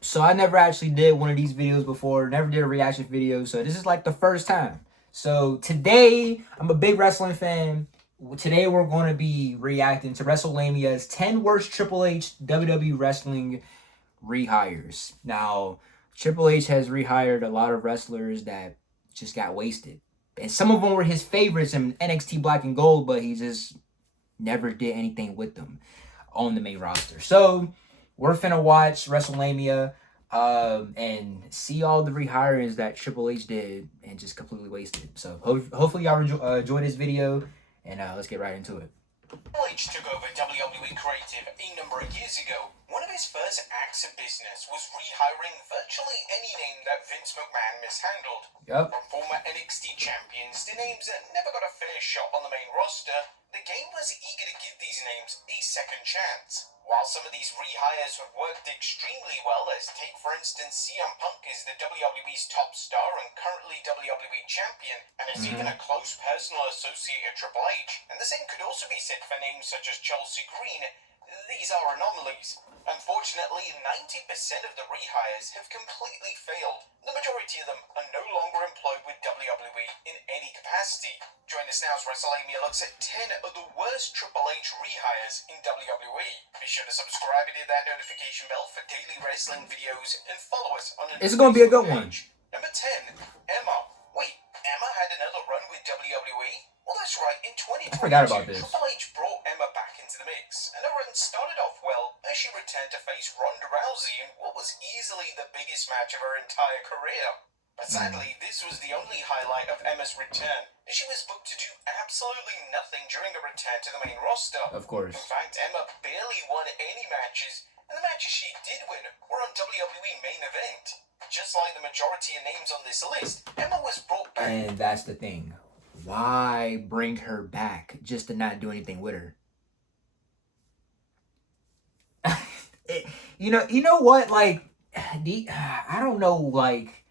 So I never actually did one of these videos before. Never did a reaction video. So this is like the first time. So today, I'm a big wrestling fan. Today we're going to be reacting to WrestleMania's 10 worst Triple H WWE wrestling rehires. Now, Triple H has rehired a lot of wrestlers that just got wasted. And some of them were his favorites in NXT Black and Gold, but he just never did anything with them on the main roster. So we're finna watch WrestleMania and see all the rehirings that Triple H did and just completely wasted. So hopefully y'all enjoy this video, and let's get right into it. Triple H took over WWE Creative a number of years ago. One of his first acts of business was rehiring virtually any name that Vince McMahon mishandled. Yep. From former NXT champions to names that never got a fair shot on the main roster, the game was eager to give these names a second chance. While some of these rehires have worked extremely well, as take for instance CM Punk is the WWE's top star and currently WWE champion, and is even a close personal associate of Triple H, and the same could also be said for names such as Chelsea Green, these are anomalies. Unfortunately, 90% of the rehires have completely failed. The majority of them are no longer employed with WWE in any capacity. Join us now as WrestleMania looks at 10 of the worst Triple H rehires in WWE. Be sure to subscribe and hit that notification bell for daily wrestling videos and follow us on It's gonna be a good one. Number 10, Emma. Wait, Emma had another run with WWE? Well, that's right, in 2022, I forgot about this. Triple H brought Emma back into the mix, and her run started off well as she returned to face Ronda Rousey in what was easily the biggest match of her entire career. But sadly, this was the only highlight of Emma's return, as she was booked to do absolutely nothing during her return to the main roster. Of course. In fact, Emma barely won any matches, and the matches she did win were on WWE main event. Just like the majority of names on this list, Emma was brought back. And that's the thing. Why bring her back just to not do anything with her? You know what? Like, I don't know. Like,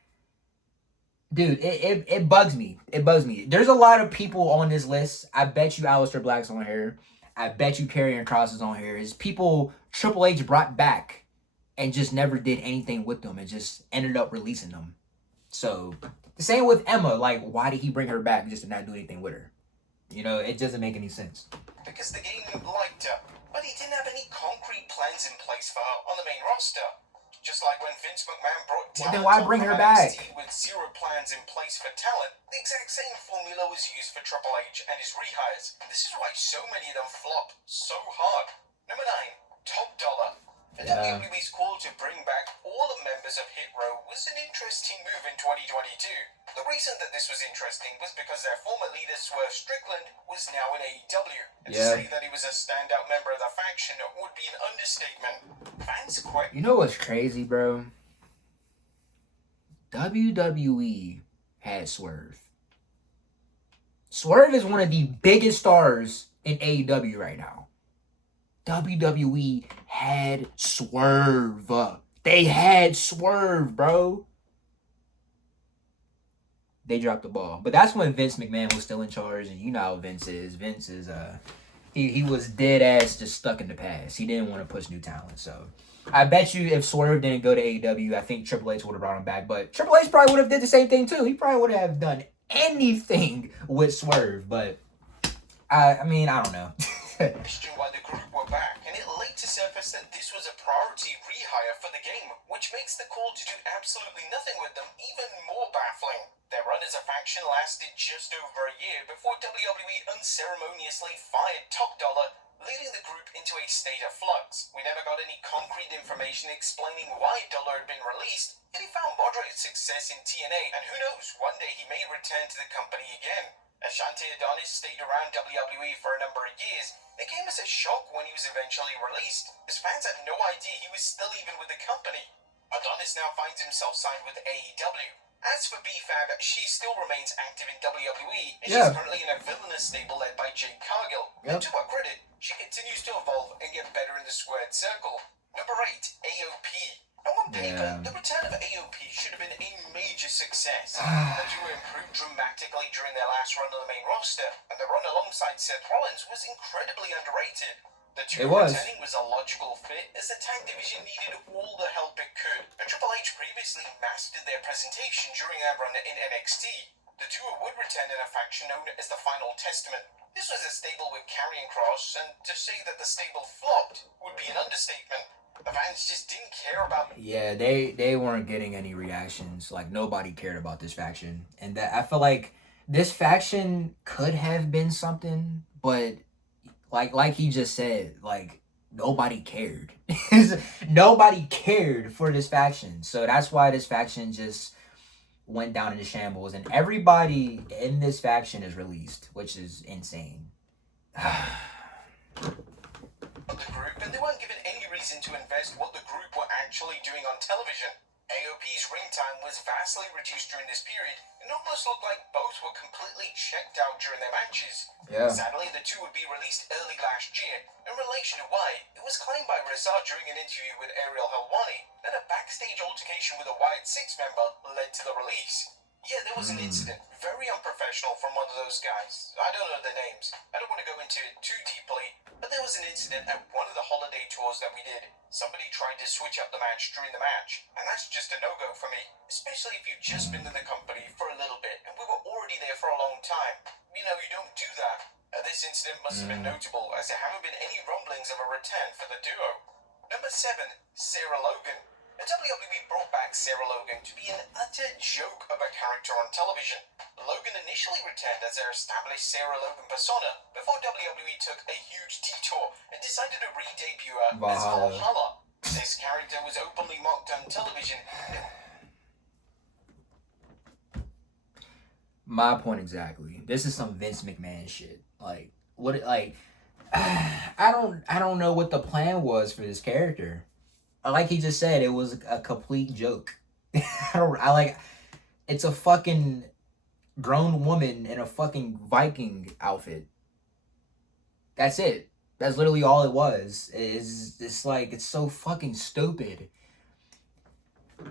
dude, it bugs me. It bugs me. There's a lot of people on this list. I bet you Aleister Black's on here. I bet you Karrion Kross is on here. It's people Triple H brought back and just never did anything with them and just ended up releasing them. So the same with Emma. Like, why did he bring her back just to not do anything with her? You know, it doesn't make any sense. Because the game liked her, but he didn't have any concrete plans in place for her on the main roster. Just like when Vince McMahon brought talent then why bring her back? with zero plans in place for talent, the exact same formula was used for Triple H and his rehires. And this is why so many of them flopped so hard. Number 9, Top Dollar. The WWE's call to bring back all the members of Hit Row was an interesting move in 2022. The reason that this was interesting was because their former leader Swerve Strickland was now in AEW. And to say that he was a standout member of the faction would be an understatement. Fans quit. You know what's crazy, bro? WWE had Swerve. Swerve is one of the biggest stars in AEW right now. WWE had Swerve. They had Swerve, bro. They dropped the ball. But that's when Vince McMahon was still in charge, and you know how Vince is. Vince is he was dead ass just stuck in the past. He didn't want to push new talent. So I bet you if Swerve didn't go to AEW, I think Triple H would have brought him back. But Triple H probably would have did the same thing too. He probably would have done anything with Swerve. But I mean, I don't know. Question why the group were back, and it later surfaced that this was a priority rehire for the game, which makes the call to do absolutely nothing with them even more baffling. Their run as a faction lasted just over a year before WWE unceremoniously fired Top Dollar, leading the group into a state of flux. We never got any concrete information explaining why Dollar had been released, yet he found moderate success in TNA, and who knows, one day he may return to the company again. Ashante Adonis stayed around WWE for a number of years. It came as a shock when he was eventually released, as fans had no idea he was still even with the company. Adonis now finds himself signed with AEW. As for B-Fab, she still remains active in WWE, and she's currently in a villainous stable led by Jade Cargill. And to her credit, she continues to evolve and get better in the squared circle. Number 8, AOP. Now on paper, the return of AOP should have been a major success. The duo improved dramatically during their last run on the main roster, and the run alongside Seth Rollins was incredibly underrated. The two It was. returning was a logical fit, as the tag division needed all the help it could, and Triple H previously mastered their presentation during their run in NXT. The duo would return in a faction known as the Final Testament. This was a stable with Karrion Kross, and to say that the stable flopped would be an understatement. The fans just didn't care about. Yeah, they weren't getting any reactions. Like, nobody cared about this faction, and that I feel like this faction could have been something, but like he just said, like nobody cared. Nobody cared for this faction, so that's why this faction just went down into shambles, and everybody in this faction is released, which is insane. The group, and they weren't given any reason to invest what the group were actually doing on television. AOP's ring time was vastly reduced during this period, and almost looked like both were completely checked out during their matches. Yeah. Sadly, the two would be released early last year. In relation to why, it was claimed by Rizar during an interview with Ariel Helwani that a backstage altercation with a Wyatt Six member led to the release. Yeah, there was an incident, very unprofessional from one of those guys. I don't know their names. I don't want to go into it too deeply, but there was an incident at one of the holiday tours that we did. Somebody tried to switch up the match during the match, and that's just a no-go for me, especially if you've just been in the company for a little bit, and we were already there for a long time. You know, you don't do that. This incident must have been notable, as there haven't been any rumblings of a return for the duo. Number 7, Sarah Logan. The WWE brought back Sarah Logan to be an utter joke of a character on television. Logan initially returned as their established Sarah Logan persona before WWE took a huge detour and decided to re-debut her as Valhalla. This character was openly mocked on television. My point exactly. This is some Vince McMahon shit. Like, what? Like, I don't know what the plan was for this character. Like he just said, it was a complete joke. It's a fucking grown woman in a fucking Viking outfit. That's it. That's literally all it was. It's like, it's so fucking stupid.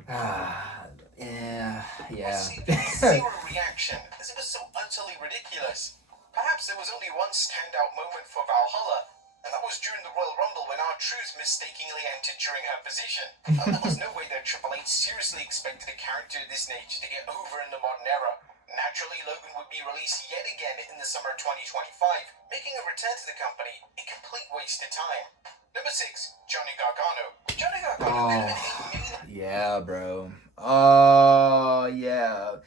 Yeah. Zero reaction, as it was so utterly ridiculous. Perhaps there was only one standout moment for Valhalla, and that was during the Royal Rumble when R-Truth mistakenly entered during her position. There was no way that Triple H seriously expected a character of this nature to get over in the modern era. Naturally, Logan would be released yet again in the summer of 2025, making a return to the company a complete waste of time. Number 6, Johnny Gargano. Johnny Gargano Yeah, bro. Oh, yeah.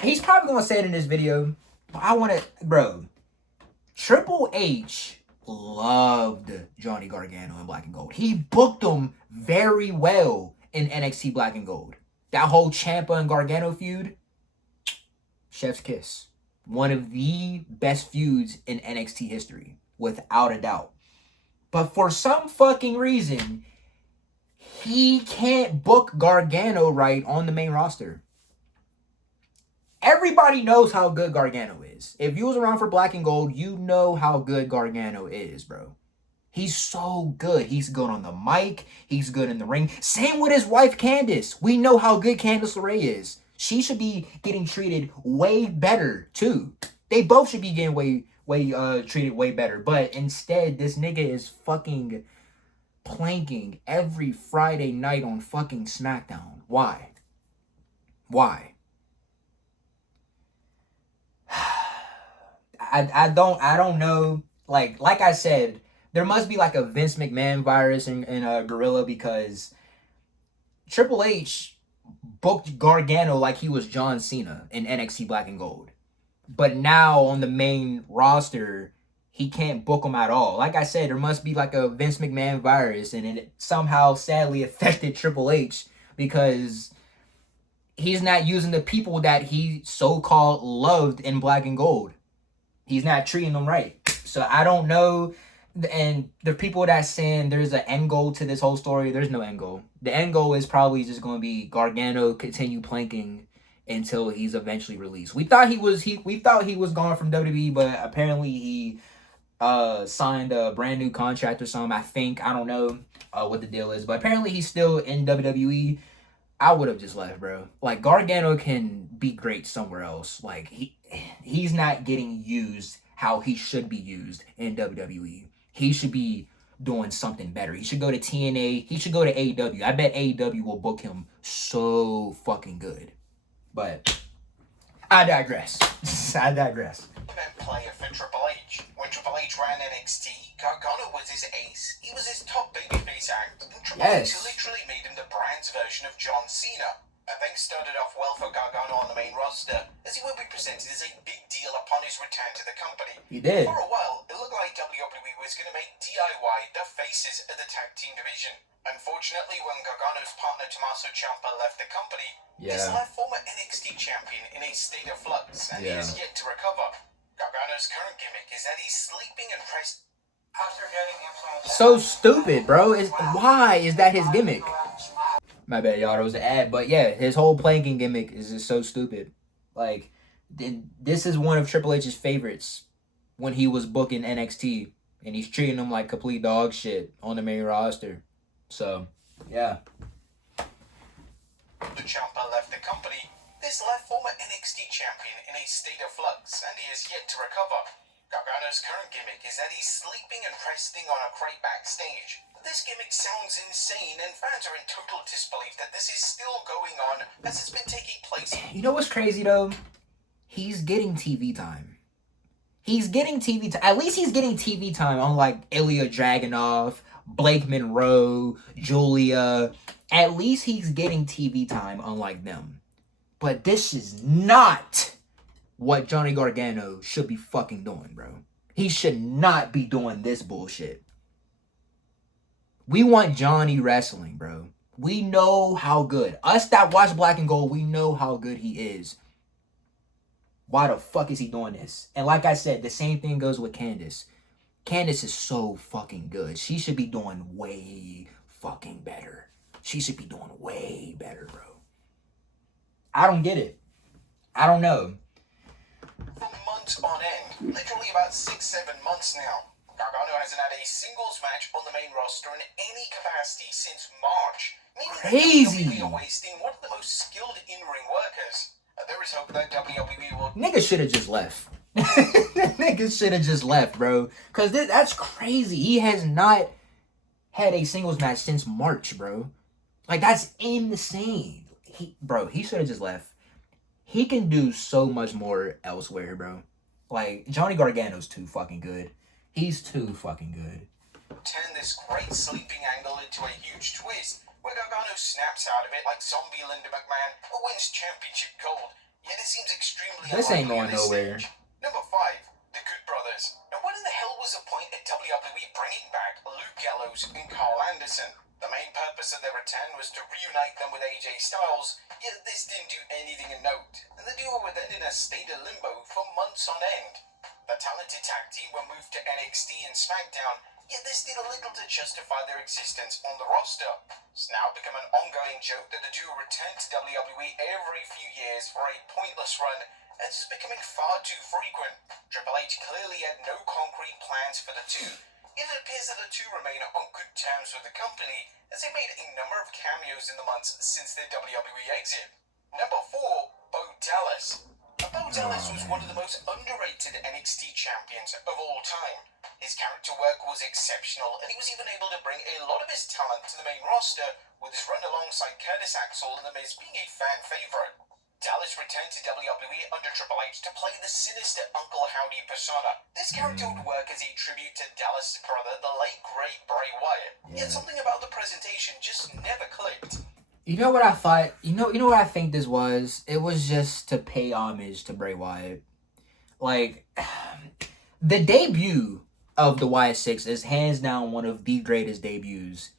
He's probably gonna say it in this video, but I want to, bro. Triple H loved Johnny Gargano in Black and Gold. He booked him very well in NXT Black and Gold. That whole Ciampa and Gargano feud, chef's kiss. One of the best feuds in NXT history, without a doubt. But for some fucking reason, he can't book Gargano right on the main roster. Everybody knows how good Gargano is. If you was around for Black and Gold, you know how good Gargano is, bro. He's so good. He's good on the mic. He's good in the ring. Same with his wife, Candice. We know how good Candice LeRae is. She should be getting treated way better, too. They both should be getting treated way better. But instead, this nigga is fucking planking every Friday night on fucking SmackDown. Why? I don't know. Like I said, there must be like a Vince McMahon virus in Gorilla, because Triple H booked Gargano like he was John Cena in NXT Black and Gold. But now on the main roster, he can't book him at all. Like I said, there must be like a Vince McMahon virus, and it somehow sadly affected Triple H, because he's not using the people that he so-called loved in Black and Gold. He's not treating them right. So I don't know. And the people that saying there's an end goal to this whole story, there's no end goal. The end goal is probably just going to be Gargano continue planking until he's eventually released. We thought he was gone from WWE, but apparently he signed a brand new contract or something. I don't know what the deal is, but apparently he's still in WWE. I would have just left, bro. Like, Gargano can be great somewhere else. Like, he's not getting used how he should be used in WWE. He should be doing something better. He should go to TNA. He should go to AEW. I bet AEW will book him so fucking good. But I digress. I digress. Player for Triple H. When Triple H ran NXT, Gargano was his ace. He was his top babyface act, and Triple H literally made him the brand's version of John Cena. And things started off well for Gargano on the main roster, as he will be presented as a big deal upon his return to the company. He did. For a while, it looked like WWE was going to make DIY the faces of the tag team division. Unfortunately, when Gargano's partner Tommaso Ciampa left the company, this left former NXT champion in a state of flux, and he is yet to recover. Gargano's current gimmick is that he's sleeping and pressed after getting implanted. So stupid, bro. Why is that his gimmick? My bad, y'all. There was an ad, but yeah, his whole planking gimmick is just so stupid. Like, this is one of Triple H's favorites when he was booking NXT, and he's treating them like complete dog shit on the main roster. So, yeah. Ciampa left the company. This left former NXT champion in a state of flux, and he is yet to recover. Gargano's current gimmick is that he's sleeping and resting on a crate backstage. This gimmick sounds insane, and fans are in total disbelief that this is still going on as it's been taking place. You know what's crazy, though? He's getting TV time. He's getting TV time. At least he's getting TV time, unlike Ilya Dragunov, Blake Monroe, Julia. At least he's getting TV time, unlike them. But this is not what Johnny Gargano should be fucking doing, bro. He should not be doing this bullshit. We want Johnny wrestling, bro. We know how good. Us that watch Black and Gold, we know how good he is. Why the fuck is he doing this? And like I said, the same thing goes with Candice. Candice is so fucking good. She should be doing way fucking better. She should be doing way better, bro. I don't get it. I don't know. For months on end, literally about 6-7 months now, Gargano hasn't had a singles match on the main roster in any capacity since March. Crazy. Meaning that WWE are wasting one of the most skilled in-ring workers. There is hope that WWE will... Niggas should have just left. Niggas should have just left, bro. Because that's crazy. He has not had a singles match since March, bro. Like, that's insane. He should have just left. He can do so much more elsewhere, bro. Like, Johnny Gargano's too fucking good. He's too fucking good. Turn this great sleeping angle into a huge twist, where Gargano snaps out of it like zombie Linda McMahon, who wins championship gold. Yet it seems extremely This ain't going nowhere. Number 5, the Good Brothers. Now, what in the hell was the point at WWE bringing back Luke Gallows and Carl Anderson? The main purpose of their return was to reunite them with AJ Styles, yet this didn't do anything of note, and the duo were then in a state of limbo for months on end. The talented tag team were moved to NXT and SmackDown, yet this did a little to justify their existence on the roster. It's now become an ongoing joke that the duo returned to WWE every few years for a pointless run, and it's becoming far too frequent. Triple H clearly had no concrete plans for the two. It appears that the two remain on good terms with the company, as they made a number of cameos in the months since their WWE exit. Number 4, Bo Dallas. Bo Dallas was one of the most underrated NXT champions of all time. His character work was exceptional, and he was even able to bring a lot of his talent to the main roster, with his run alongside Curtis Axel and The Miz being a fan favorite. Dallas returned to WWE under Triple H to play the sinister Uncle Howdy persona. This character would work as a tribute to Dallas' brother, the late great Bray Wyatt. Yet something about the presentation just never clicked. You know what I thought? You know what I think this was? It was just to pay homage to Bray Wyatt. Like, the debut of the Wyatt Six is hands down one of the greatest debuts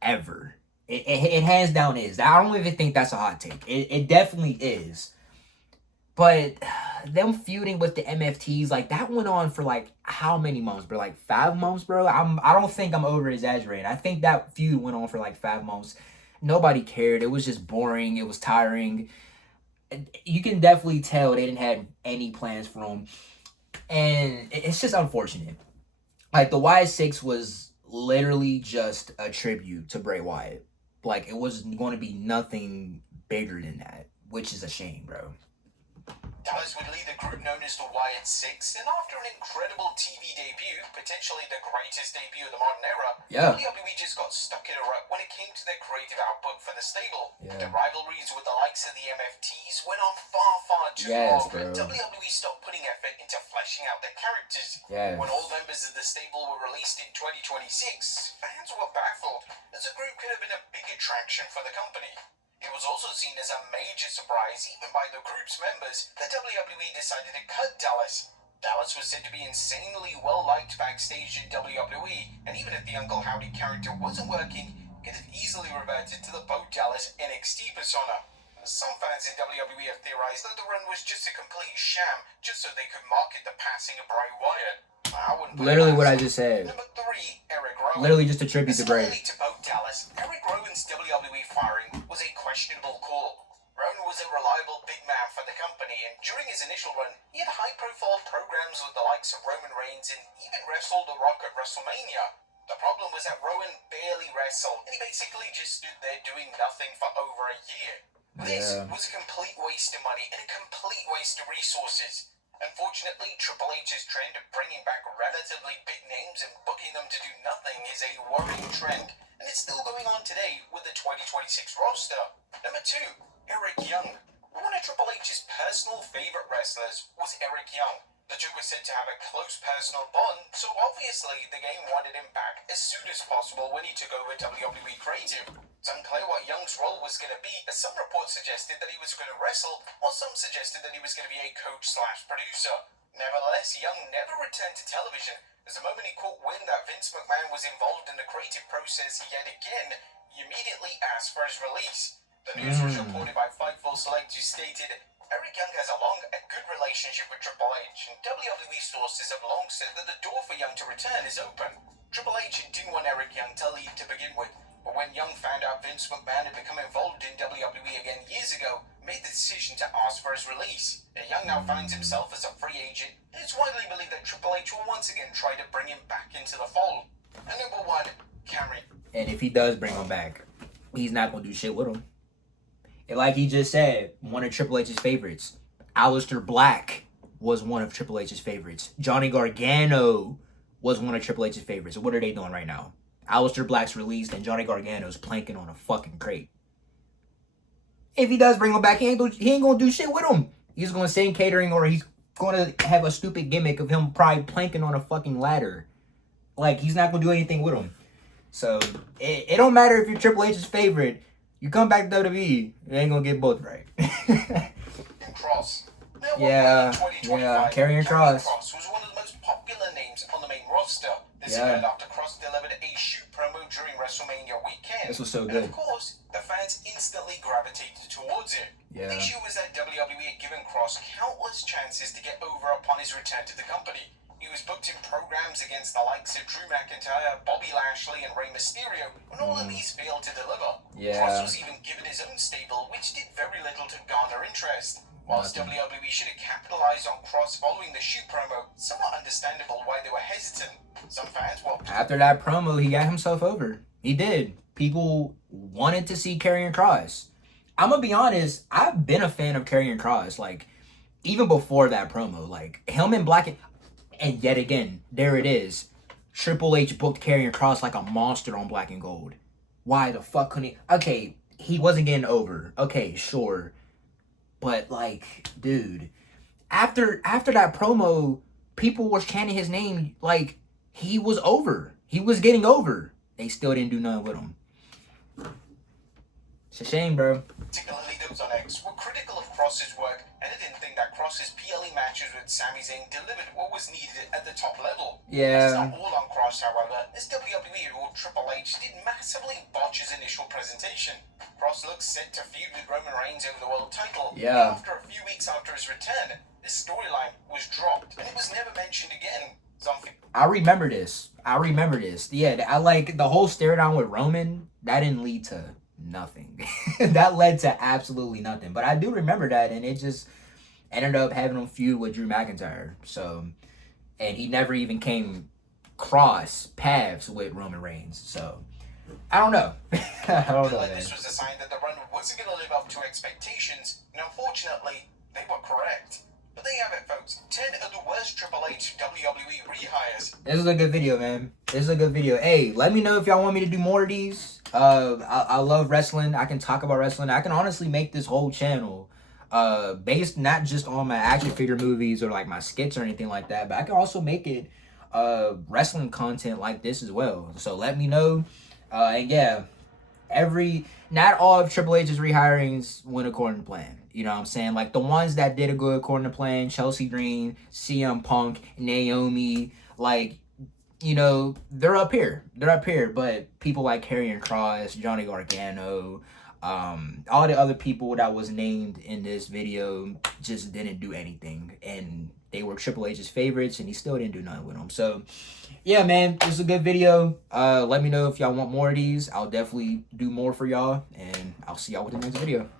ever. It hands down is. I don't even think that's a hot take. It definitely is. But them feuding with the MFTs, like, that went on for, like, how many months, bro? Like, 5 months, bro? I don't think I'm over-exaggerating. I think that feud went on for, like, 5 months. Nobody cared. It was just boring. It was tiring. You can definitely tell they didn't have any plans for him. And it's just unfortunate. Like, the Wyatt Six was literally just a tribute to Bray Wyatt. Like, it was going to be nothing bigger than that, which is a shame, bro. Dallas would lead the group known as the Wired Six, and after an incredible TV debut, potentially the greatest debut of the modern era, WWE just got stuck in a rut when it came to their creative output for the stable. The rivalries with the likes of the MFTs went on far too long, and WWE stopped putting effort into fleshing out their characters. When all members of the stable were released in 2026, fans were baffled, as the group could have been a big attraction for the company. It was also seen as a major surprise, even by the group's members, that WWE decided to cut Dallas. Dallas was said to be insanely well-liked backstage in WWE, and even if the Uncle Howdy character wasn't working, it could have easily reverted to the Bo Dallas NXT persona. Some fans in WWE have theorized that the run was just a complete sham, just so they could market the passing of Bray Wyatt. I wouldn't put Literally it what I past just said. Number 3, Eric Rowan. Literally just a tribute to Bray. Similarly to Bo Dallas, Eric Rowan's WWE firing was a questionable call. Rowan was a reliable big man for the company, and during his initial run, he had high-profile programs with the likes of Roman Reigns and even wrestled The Rock at WrestleMania. The problem was that Rowan barely wrestled, and he basically just stood there doing nothing for over a year. This was a complete waste of money and a complete waste of resources. Unfortunately, Triple H's trend of bringing back relatively big names and booking them to do nothing is a worrying trend, and it's still going on today with the 2026 roster. Number 2, Eric Young. One of Triple H's personal favorite wrestlers was Eric Young. The two were said to have a close personal bond, so obviously the game wanted him back as soon as possible when he took over WWE Creative. It's unclear what Young's role was going to be, as some reports suggested that he was going to wrestle, while some suggested that he was going to be a coach/producer. Nevertheless, Young never returned to television, as the moment he caught wind that Vince McMahon was involved in the creative process yet again, he immediately asked for his release. The news was reported by Fightful Select, who stated, Eric Young has a long and good relationship with Triple H, and WWE sources have long said that the door for Young to return is open. Triple H didn't want Eric Young to leave to begin with, but when Young found out Vince McMahon had become involved in WWE again years ago, made the decision to ask for his release. Young now finds himself as a free agent, and it's widely believed that Triple H will once again try to bring him back into the fold. And number 1, Cameron. And if he does bring him back, he's not going to do shit with him. And like he just said, one of Triple H's favorites. Aleister Black was one of Triple H's favorites. Johnny Gargano was one of Triple H's favorites. So what are they doing right now? Aleister Black's released and Johnny Gargano's planking on a fucking crate. If he does bring him back, he ain't gonna do shit with him. He's gonna send catering, or he's gonna have a stupid gimmick of him probably planking on a fucking ladder. Like, he's not gonna do anything with him. So it don't matter if you're Triple H's favorite. You come back to WWE, you ain't gonna get both right. Cross. Yeah, Karrion Kross. Kross was one of the most popular names on the main roster. This occurred after Kross delivered a shoot promo during WrestleMania weekend. This was so good. And of course, the fans instantly gravitated towards it. Yeah. The issue was that WWE had given Kross countless chances to get over upon his return to the company. He was booked in programs against the likes of Drew McIntyre, Bobby Lashley, and Rey Mysterio, and all of these failed to deliver. Kross was even given his own stable, which did very little to garner interest. Whilst WWE should have capitalized on Kross following the shoot promo, somewhat understandable why they were hesitant. Some fans were... After that promo, he got himself over. He did. People wanted to see Karrion Kross. I'm gonna be honest, I've been a fan of Karrion Kross, like, even before that promo. Like, him in black and yet again, there it is. Triple H booked Karrion Kross like a monster on Black and Gold. Why the fuck couldn't he? Okay, he wasn't getting over. Okay, sure. But, like, dude, after that promo, people were chanting his name like he was over. He was getting over. They still didn't do nothing with him. It's a shame, bro. Particularly those on X were critical of Kross's work, and they didn't think that Kross's PLE matches with Sami Zayn delivered what was needed at the top level. Yeah. It's not all on Kross, however, as WWE or Triple H did massively botch his initial presentation. Kross looks set to feud with Roman Reigns over the world title. Yeah. After a few weeks after his return, this storyline was dropped, and it was never mentioned again. I remember this. Yeah, I like the whole stare down with Roman. That didn't lead to nothing. That led to absolutely nothing. But I do remember that, and it just ended up having him feud with Drew McIntyre. So, and he never even came cross paths with Roman Reigns. So, I don't know. I don't know, man. This was a sign that the run wasn't going to live up to expectations, and unfortunately, they were correct. But there you have it, folks. 10 of the worst Triple H WWE rehires. This is a good video, man. This is a good video. Hey, let me know if y'all want me to do more of these. I love wrestling. I can talk about wrestling. I can honestly make this whole channel based not just on my action figure movies or like my skits or anything like that, but I can also make it wrestling content like this as well. So let me know. And yeah, not all of Triple H's rehirings went according to plan. You know what I'm saying? Like the ones that did a good according to plan, Chelsea Green, CM Punk, Naomi, like, you know, they're up here. They're up here. But people like Karrion Kross, Johnny Gargano, all the other people that was named in this video just didn't do anything. And they were Triple H's favorites, and he still didn't do nothing with them. So yeah, man, this is a good video. Let me know if y'all want more of these. I'll definitely do more for y'all, and I'll see y'all with the next video.